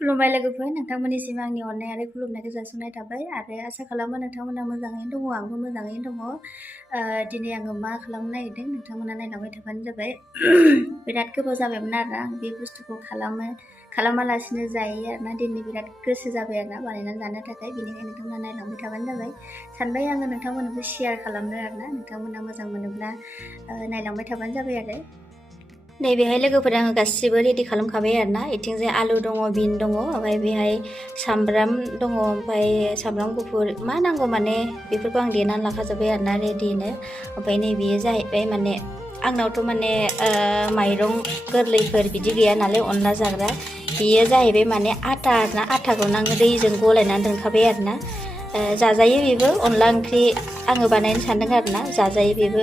खुलुमबाय लोगोफोर नोंथांमोननिसिम आंनि अननाय आरो खुलुमनायखौ जासिहरनाय थाबाय आरो आसा खालामो नोंथांमोना मोजाङैनो दङ आंबो मोजाङैनो दङ दिनै आङो मा खालामनो नागिरदों नोंथांमोना नायलांबाय थाबानो जाबाय बिराद गोबाव जाबायमोन आरोना आं बे बुस्थुखौ खालामालासिनो जायो आरोना दिनै बिराद गोसो जाबाय आरोना बानायनानै जानो थाखाय बेनिखायनो नोंथांमोना नायलांबाय थाबानो जाबाय सानबाय आङो नोंथांमोननोबो शेयार खालामनो आरोना नोंथांमोना मोजां मोनोब्ला नायलांबाय थाबानो जाबाय आरो नैबेहाय लोगोफोर आङो गासिबो रेडि खालामखाबाय आरोना इथिंजाय आलु दङ बिन दङ ओमफ्राय बेहाय सामब्राम दङ ओमफ्राय सामब्राम गुफुर मा नांगौ माने बेफोरखौ आं देनानै लाखाजोब्बाय आरोना रेडिनो ओमफ्राय नैबेयो जाहैबाय माने आंनावथ' माने माइरं गोरलैफोर बिदि गैया नालाय अनला जाग्रा बेयो जाहैबाय माने आटा आरोना आटाखौनो आङो दैजों गलायनानै दोनखाबाय आरोना जाजायो बेबो अनला ओंख्रि आङो बानायनो सानदों आरोना जाजायो बेबो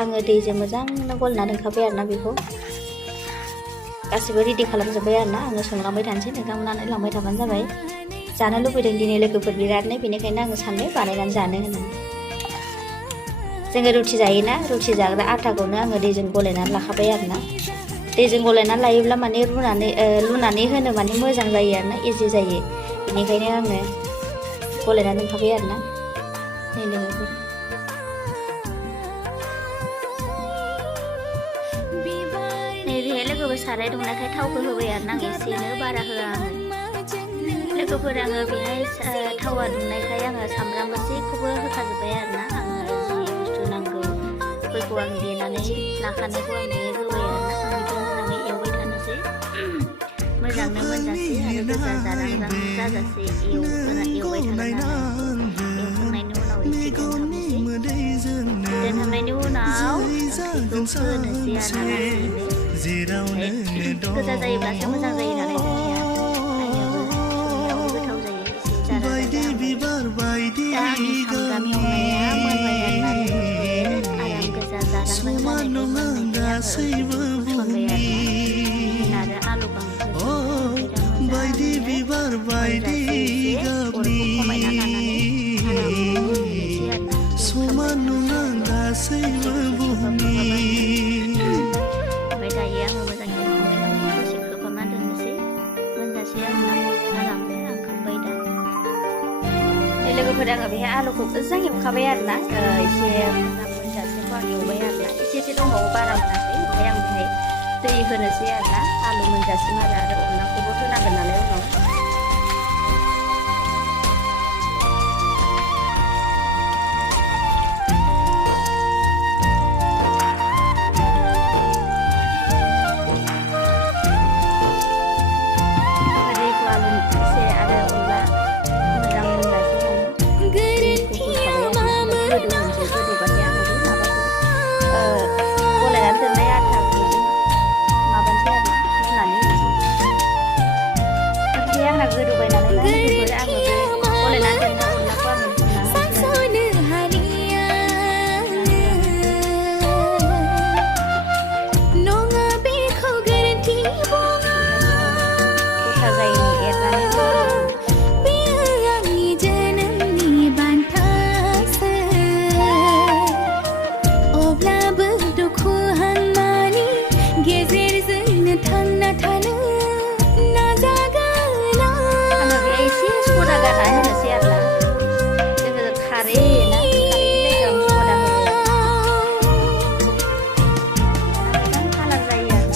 आङो दैजों मोजांनो गलायना दोनखाबाय आरोना बेखौ गासिबो रेडि खालामजोब्बाय आरोना आङो संलांबाय थानोसै नोंथांमोना नायलांबाय थाबानो जाबाय जानो लुबैदों दिनै लोगोफोर बिरादनो बेनिखायनो आङो सानबाय बानायनानै जानो होननानै जोङो रुटि जायोना रुटि जाग्रा आटाखौनो आङो दैजों गलायनानै लाखाबाय आरोना दैजों गलायनानै लायोब्ला माने लुनानै होनो माने मोजां जायो आरोना इजि जायो बेनिखायनो आङो गलायनानै दोनखाबाय आरोना नै लोगोफोर नैबेहाय लोगोफोर साराय दुंनायखाय थावखौ होबाय आरोना आं एसेनो बारा होआ आङो लोगोफोर आङो बेहाय थावा दुंनायखाय आङो सामब्राम गासैखौबो होखाजोब्बाय आरोना आङो जि बुस्थु नांगौ बेफोरखौ आं देनानै लाखानायखौ आं बेहाय होबाय आरोना आं बेखौ मोजाङै एवबाय थानोसै मोजांनो मोनजासे आरो गोजा जारां जाजासे एवबाय थागोन आरो एवखांनायनि उनाव एसे दोनहाबनायनि उनाव ओंख्रिखौ होनोसै आरोना गोजा जायोब्लासो मोजां जायो नालाय ओंख्रिया नायनोबो गोथाव जायो एसे जारा दा आंनि सामब्राम एवनाया मोनबाय आरोना आराम गोजा जारां जानायखाय मोननायखाय आङो ओंख्रिखौ होसनबाय आरोना आरो आलु गांखौ मोजाङै मोनजासे एसे अरखौ खमायना लानानै आराम एवनोसै आरोना ओमफ्राय दायो आङो मोजाङै एवखांबाय नालाय दसे खोबहाबना दोननोसै मोनजासे आरोना आरामनो आं खोबबाय दा लोगोफोर आङो बेहाय आलुखौ मोजां एवखाबाय आरोना एसे मोनजासेखौ आं एवबाय आरोना एसे दंबावो बारा मोनाखै ओमफ्राय आं बेहाय दै होनोसै आरोना आलु मोनजासिम आरो अनलाखौबो होनांगोन नालाय उनाव गलायनानै दोननाय आटाखौ माबानोसै आरोना रुनानै होनोसै ओंख्रिया आंना गोदौबाय नालाय लोगोफोर आङो बे गलायनानै दोननाय अनलाखौ आङो होना होनोसै गोसा जायैनि एरनानै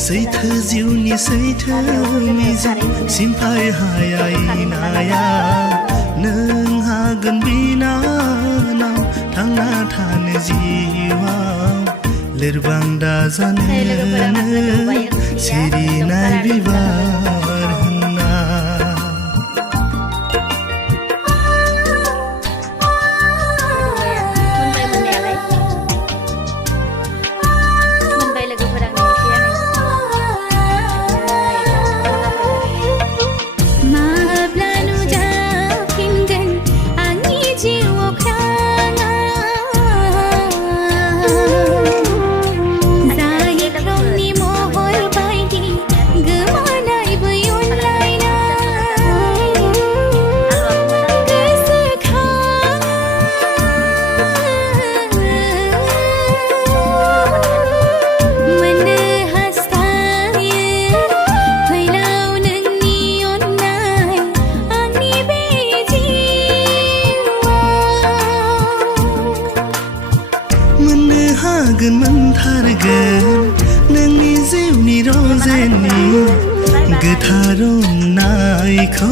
सैथो जिउनि सैथो मिजिं सिन्थाय हायै नाया नों हागोन बिनानाव थांना थानो जिउआव लोरबां दाजानो सिरिनाय बिबार होनना Gimana ibu होगोन मोनथारगोन नोंनि जिउनि रजेननि गोथार अननायखौ